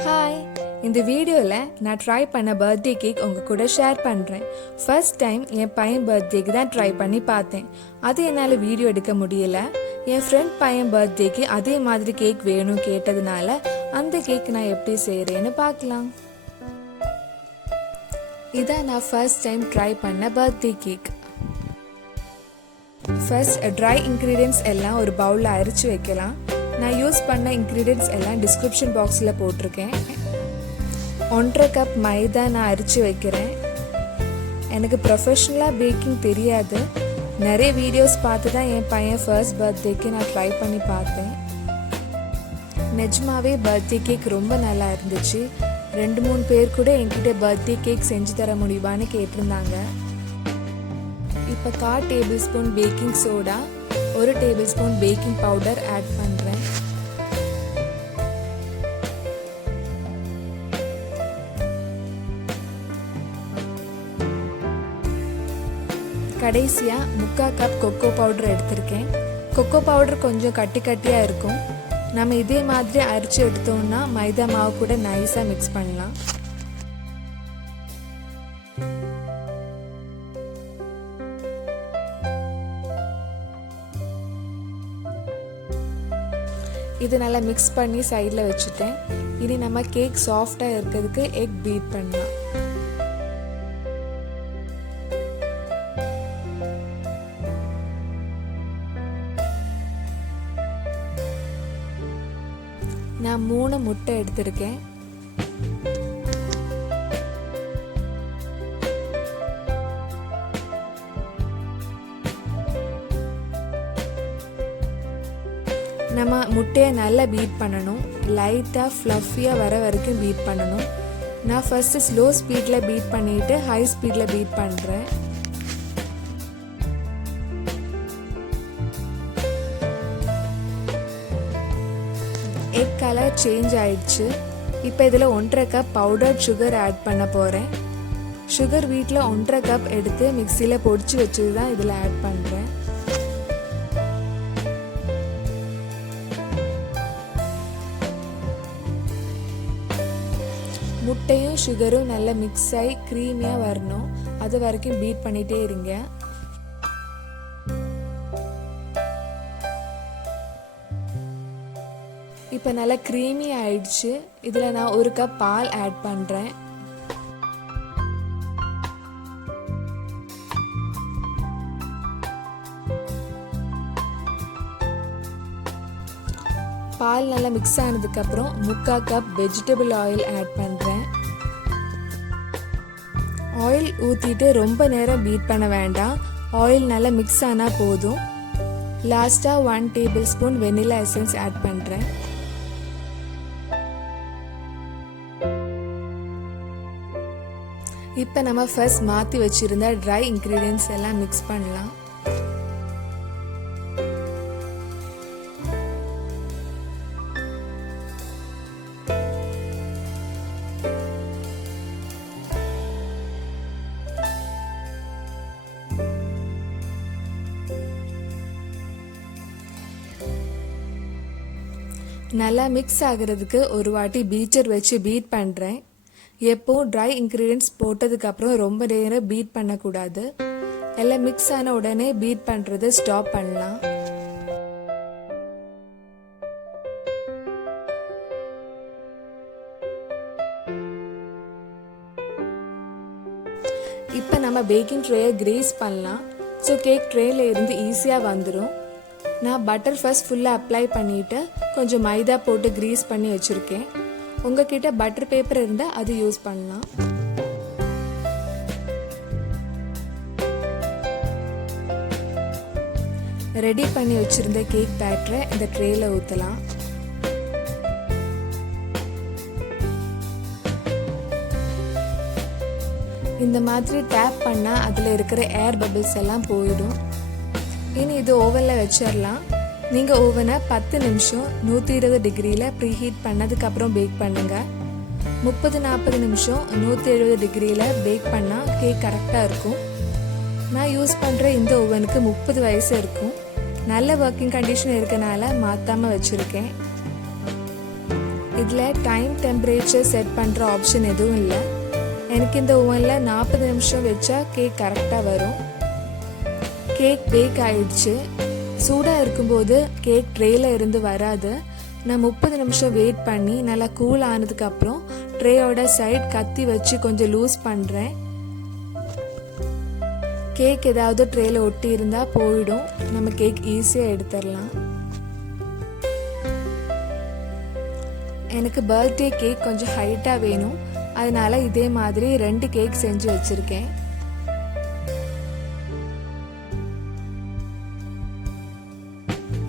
Hi, இந்த வீடியோவில் நான் ட்ரை பண்ண பர்த்டே கேக் உங்கள் கூட ஷேர் பண்ணுறேன். ஃபர்ஸ்ட் டைம் என் பையன் பர்த்டேக்கு தான் ட்ரை பண்ணி பார்த்தேன். அது என்னால் வீடியோ எடுக்க முடியல. என் ஃப்ரெண்ட் பையன் பர்த்டேக்கு அதே மாதிரி கேக் வேணும் கேட்டதுனால அந்த கேக் நான் எப்படி செய்கிறேன்னு பார்க்கலாம். இதான் நான் ஃபர்ஸ்ட் டைம் ட்ரை பண்ண birthday cake. First try ingredients எல்லாம் ஒரு பவுலில் அரைச்சி வைக்கலாம். நான் யூஸ் பண்ண இன்க்ரீடியன்ட்ஸ் எல்லாம் டிஸ்கிரிப்ஷன் பாக்ஸில் போட்டிருக்கேன். 1.5 கப் மைதா நான் அரைச்சி வைக்கிறேன். எனக்கு ப்ரொஃபஷ்னலாக பேக்கிங் தெரியாது. நிறைய வீடியோஸ் பார்த்து தான் என் பையன் ஃபர்ஸ்ட் பர்த்டேக்கு நான் ட்ரை பண்ணி பார்த்தேன். நிஜமாவே பர்த்டே கேக் ரொம்ப நல்லா இருந்துச்சு. 2-3 பேர் கூட என்கிட்ட பர்த்டே கேக் செஞ்சு தர முடியுமான்னு கேட்டிருந்தாங்க. இப்போ 1/4 tablespoon baking soda, 1 tablespoon baking powder add பண்ணுறேன். கடைசியாக 3/4 கப் கொக்கோ பவுடர் எடுத்திருக்கேன். கொக்கோ பவுடர் கொஞ்சம் கட்டியாக இருக்கும். நம்ம இதே மாதிரி அரைச்சி எடுத்தோம்னா மைதா மாவு கூட நைஸாக மிக்ஸ் பண்ணலாம். இது நல்லா மிக்ஸ் பண்ணி சைடில் வச்சுட்டேன். இனி நம்ம கேக் சாஃப்டாக இருக்கிறதுக்கு எக் பீட் பண்ணலாம். நான் 3 முட்டை எடுத்திருக்கேன். நம்ம முட்டையை நல்லா பீட் பண்ணணும். லைட்டாக ஃப்ளஃபியாக வர வரைக்கும் பீட் பண்ணணும். நான் ஃபஸ்ட்டு ஸ்லோ ஸ்பீடில் பீட் பண்ணிவிட்டு ஹை ஸ்பீடில் பீட் பண்ணுறேன். எக் கலர் சேஞ்ச் ஆயிடுச்சு. இப்போ இதில் 1.5 கப் பவுடர் சுகர் ஆட் பண்ண போகிறேன். சுகர் வீட்டில் 1.5 கப் எடுத்து மிக்சியில் பொடிச்சு வச்சது தான் இதில் ஆட் பண்ணுறேன். முட்டையும் சுகரும் நல்லா மிக்ஸ் ஆகி க்ரீமியாக வரணும். அது வரைக்கும் பீட் பண்ணிகிட்டே இருங்க. இப்போ நல்லா க்ரீமி ஆயிடுச்சு. இதில் நான் 1 கப் பால் ஆட் பண்ணுறேன். பால் நல்லா மிக்ஸ் ஆனதுக்கப்புறம் 3/4 கப் வெஜிடபிள் ஆயில் ஆட் பண்ணுறேன். ஆயில் ஊற்றிட்டு ரொம்ப நேரம் பீட் பண்ண வேண்டாம். ஆயில் நல்லா மிக்ஸ் ஆனால் போதும். லாஸ்ட்டாக 1 tablespoon vanilla essence add பண்ணுறேன். இப்போ நம்ம ஃபர்ஸ்ட் மாற்றி வச்சுருந்த ட்ரை இன்க்ரீடியன்ட்ஸ் எல்லாம் மிக்ஸ் பண்ணலாம். நல்லா மிக்ஸ் ஆகிறதுக்கு ஒரு வாட்டி பீட்டர் வச்சு பீட் பண்ணுறேன். எப்போ ட்ரை இன்க்ரீடியன்ட்ஸ் போட்டதுக்கப்புறம் ரொம்ப நேரம் பீட் பண்ணக்கூடாது. எல்லாம் மிக்ஸ் ஆன உடனே பீட் பண்ணுறதை ஸ்டாப் பண்ணலாம். இப்போ நம்ம பேக்கிங் ட்ரேயை கிரீஸ் பண்ணலாம். ஸோ கேக் ட்ரேயில் இருந்து ஈஸியாக வந்துடும். நான் பட்டர் ஃபர்ஸ்ட் ஃபுல்லாக அப்ளை பண்ணிவிட்டு கொஞ்சம் மைதா போட்டு கிரீஸ் பண்ணி வச்சுருக்கேன். உங்ககிட்ட பட்டர் பேப்பர் இருந்தால் அது யூஸ் பண்ணலாம். ரெடி பண்ணி வச்சுருந்த கேக் பேட்டரை இந்த ட்ரேயில் ஊற்றலாம். இந்த மாதிரி டேப் பண்ணால் அதில் இருக்கிற ஏர் பபிள்ஸ் எல்லாம் போயிடும். இனி இது ஓவனில் வச்சிடலாம். நீங்கள் ஓவனை 10 நிமிஷம் 120 டிகிரியில் ப்ரீஹீட் பண்ணதுக்கப்புறம் பேக் பண்ணுங்கள். 30-40 நிமிஷம் 170 டிகிரியில் பேக் பண்ணால் கேக் கரெக்டாக இருக்கும். நான் யூஸ் பண்ணுற இந்த ஓவனுக்கு 30 வயசு இருக்கும். நல்ல ஒர்க்கிங் கண்டிஷன் இருக்கனால மாற்றாமல் வச்சுருக்கேன். இதில் டைம் டெம்பரேச்சர் செட் பண்ணுற ஆப்ஷன் எதுவும் இல்லை. எனக்கு இந்த ஓவனில் 40 நிமிஷம் வச்சா கேக் கரெக்டாக வரும். கேக் பேக் ஆயிடுச்சு. சூடாக இருக்கும்போது கேக் ட்ரேயில் இருந்து வராது. நான் 30 நிமிஷம் வெயிட் பண்ணி நல்லா கூல் ஆனதுக்கப்புறம் ட்ரேயோட சைட் கத்தி வச்சு கொஞ்சம் லூஸ் பண்ணுறேன். கேக் ஏதாவது ட்ரேயில் ஒட்டி இருந்தால் போயிடும். நம்ம கேக் ஈஸியாக எடுத்துடலாம். எனக்கு பர்த்டே கேக் கொஞ்சம் ஹைட்டாக வேணும். அதனால இதே மாதிரி 2 கேக் செஞ்சு வச்சுருக்கேன்.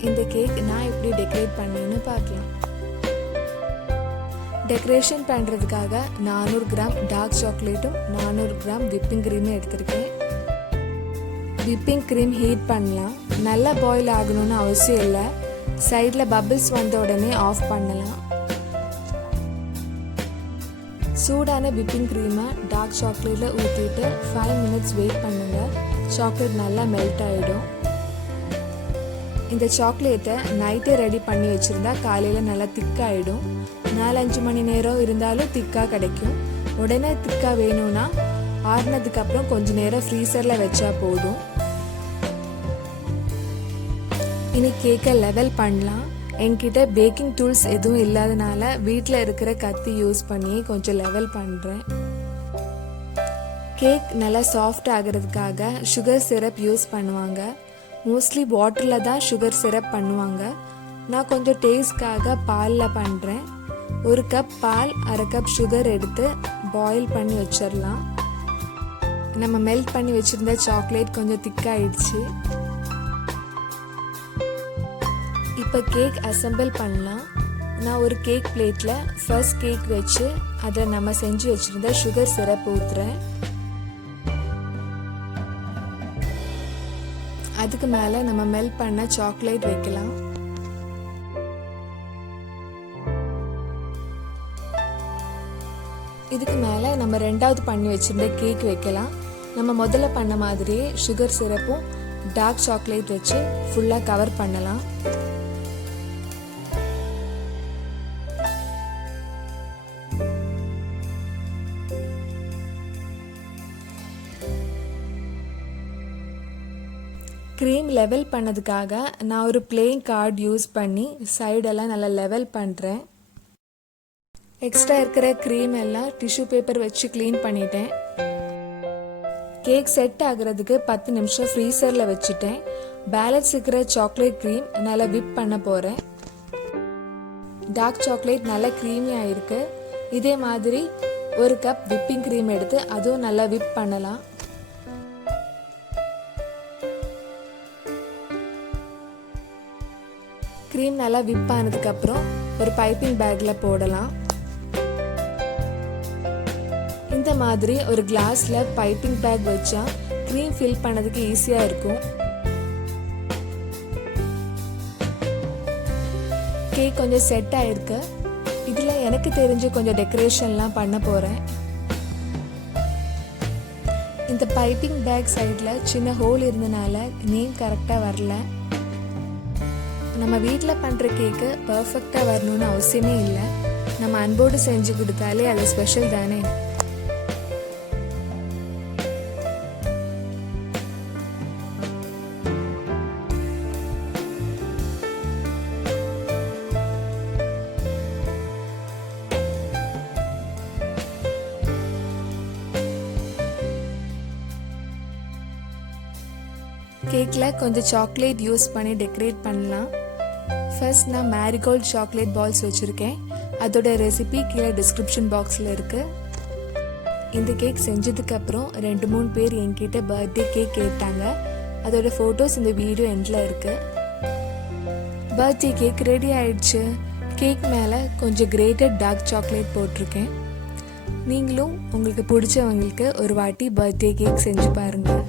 இந்த கேக் நான் எப்படி டெக்கரேட் பண்ணேன்னு பார்க்கலாம். டெக்கரேஷன் பண்ணுறதுக்காக 400 கிராம் டார்க் சாக்லேட்டும் 400 கிராம் விப்பிங் க்ரீமும் எடுத்திருக்கேன். விப்பிங் க்ரீம் ஹீட் பண்ணலாம். நல்லா பாயில் ஆகணும்னு அவசியம் இல்லை. சைடில் பபிள்ஸ் வந்த உடனே ஆஃப் பண்ணலாம். சூடான விப்பிங் க்ரீமை டார்க் சாக்லேட்டில் ஊற்றிட்டு 5 மினிட்ஸ் வெயிட் பண்ணுங்கள். சாக்லேட் நல்லா மெல்ட் ஆகிடும். இந்த சாக்லேட்டை நைட்டே ரெடி பண்ணி வச்சுருந்தா காலையில் நல்லா திக்காகிடும். 4-5 மணி நேரம் இருந்தாலும் திக்காக கிடைக்கும். உடனே திக்காக வேணும்னா ஆறுனதுக்கப்புறம் கொஞ்சம் நேரம் ஃப்ரீசரில் வச்சா போதும். இனி கேக்கை லெவல் பண்ணலாம். என்கிட்ட பேக்கிங் டூல்ஸ் எதுவும் இல்லாதனால வீட்டில் இருக்கிற கத்தி யூஸ் பண்ணி கொஞ்சம் லெவல் பண்ணுறேன். கேக் நல்லா சாஃப்ட் ஆகிறதுக்காக சுகர் சிரப் யூஸ் பண்ணுவாங்க. மோஸ்ட்லி வாட்டரில் தான் சுகர் சிரப் பண்ணுவாங்க. நான் கொஞ்சம் டேஸ்ட்காக பாலில் பண்ணுறேன். 1 கப் பால் 1/2 கப் சுகர் எடுத்து பாயில் பண்ணி வச்சிடலாம். நம்ம மெல்ட் பண்ணி வச்சுருந்த சாக்லேட் கொஞ்சம் திக்காயிடுச்சு. இப்போ கேக் அசெம்பிள் பண்ணலாம். நான் ஒரு கேக் பிளேட்டில் ஃபர்ஸ்ட் கேக் வச்சு அதில் நம்ம செஞ்சு வச்சுருந்த சுகர் சிரப் ஊற்றுறேன். அதுக்கு மேலே நம்ம மெல்ட் பண்ண சாக்லேட் வைக்கலாம். இதுக்கு மேலே நம்ம 2வது பண்ணி வச்சிருந்த கேக் வைக்கலாம். நம்ம முதல்ல பண்ண மாதிரியே சுகர் சிரப்பும் டார்க் சாக்லேட் வச்சு ஃபுல்லாக கவர் பண்ணலாம். க்ரீம் லெவல் பண்ணதுக்காக நான் ஒரு பிளெயின் கார்டு யூஸ் பண்ணி சைடெல்லாம் நல்லா லெவல் பண்ணுறேன். எக்ஸ்ட்ரா இருக்கிற க்ரீம் எல்லாம் டிஷ்யூ பேப்பர் வச்சு க்ளீன் பண்ணிட்டேன். கேக் செட் ஆகுறதுக்கு 10 நிமிஷம் ஃப்ரீசரில் வச்சுட்டேன். பேலன்ஸ் இருக்கிற சாக்லேட் க்ரீம் நல்லா விப் பண்ண போகிறேன். டார்க் சாக்லேட் நல்லா க்ரீமியாக இருக்கு. இதே மாதிரி 1 கப் விப்பிங் க்ரீம் எடுத்து அதுவும் நல்லா விப் பண்ணலாம். க்ரீம் நல்லா விப் ஆனதுக்கப்புறம் ஒரு பைப்பிங் பேக்கில் போடலாம். இந்த மாதிரி ஒரு கிளாஸில் பைப்பிங் பேக் வச்சா க்ரீம் ஃபில் பண்ணதுக்கு ஈஸியாக இருக்கும். கேக் கொஞ்சம் செட் ஆகிருக்கு. இதில் எனக்கு தெரிஞ்சு கொஞ்சம் டெக்கரேஷன்லாம் பண்ண போகிறேன். இந்த பைப்பிங் பேக் சைடில் சின்ன ஹோல் இருந்தனால நேம் கரெக்டாக வரல. நம்ம வீட்டில் பண்ணுற கேக்கு பர்ஃபெக்டாக வரணும்னு அவசியமே இல்லை. நம்ம அன்போடு செஞ்சு கொடுத்தாலே அது ஸ்பெஷல் தானே. கேக்கில் கொஞ்சம் சாக்லேட் யூஸ் பண்ணி டெக்கரேட் பண்ணலாம். ஃபர்ஸ்ட் நான் மேரிகோல்ட் சாக்லேட் பால்ஸ் வச்சுருக்கேன். அதோட ரெசிபி கீழே டிஸ்கிரிப்ஷன் பாக்ஸில் இருக்குது. இந்த கேக் செஞ்சதுக்கப்புறம் 2-3 பேர் என்கிட்ட பர்த்டே கேக் கேட்டாங்க. அதோட ஃபோட்டோஸ் இந்த வீடியோ எண்டில் இருக்குது. பர்த்டே கேக் ரெடி ஆயிடுச்சு. கேக் மேலே கொஞ்சம் கிரேட்டட் டார்க் சாக்லேட் போட்டிருக்கேன். நீங்களும் உங்களுக்கு பிடிச்சவங்களுக்கு ஒரு வாட்டி பர்த்டே கேக் செஞ்சு பாருங்கள்.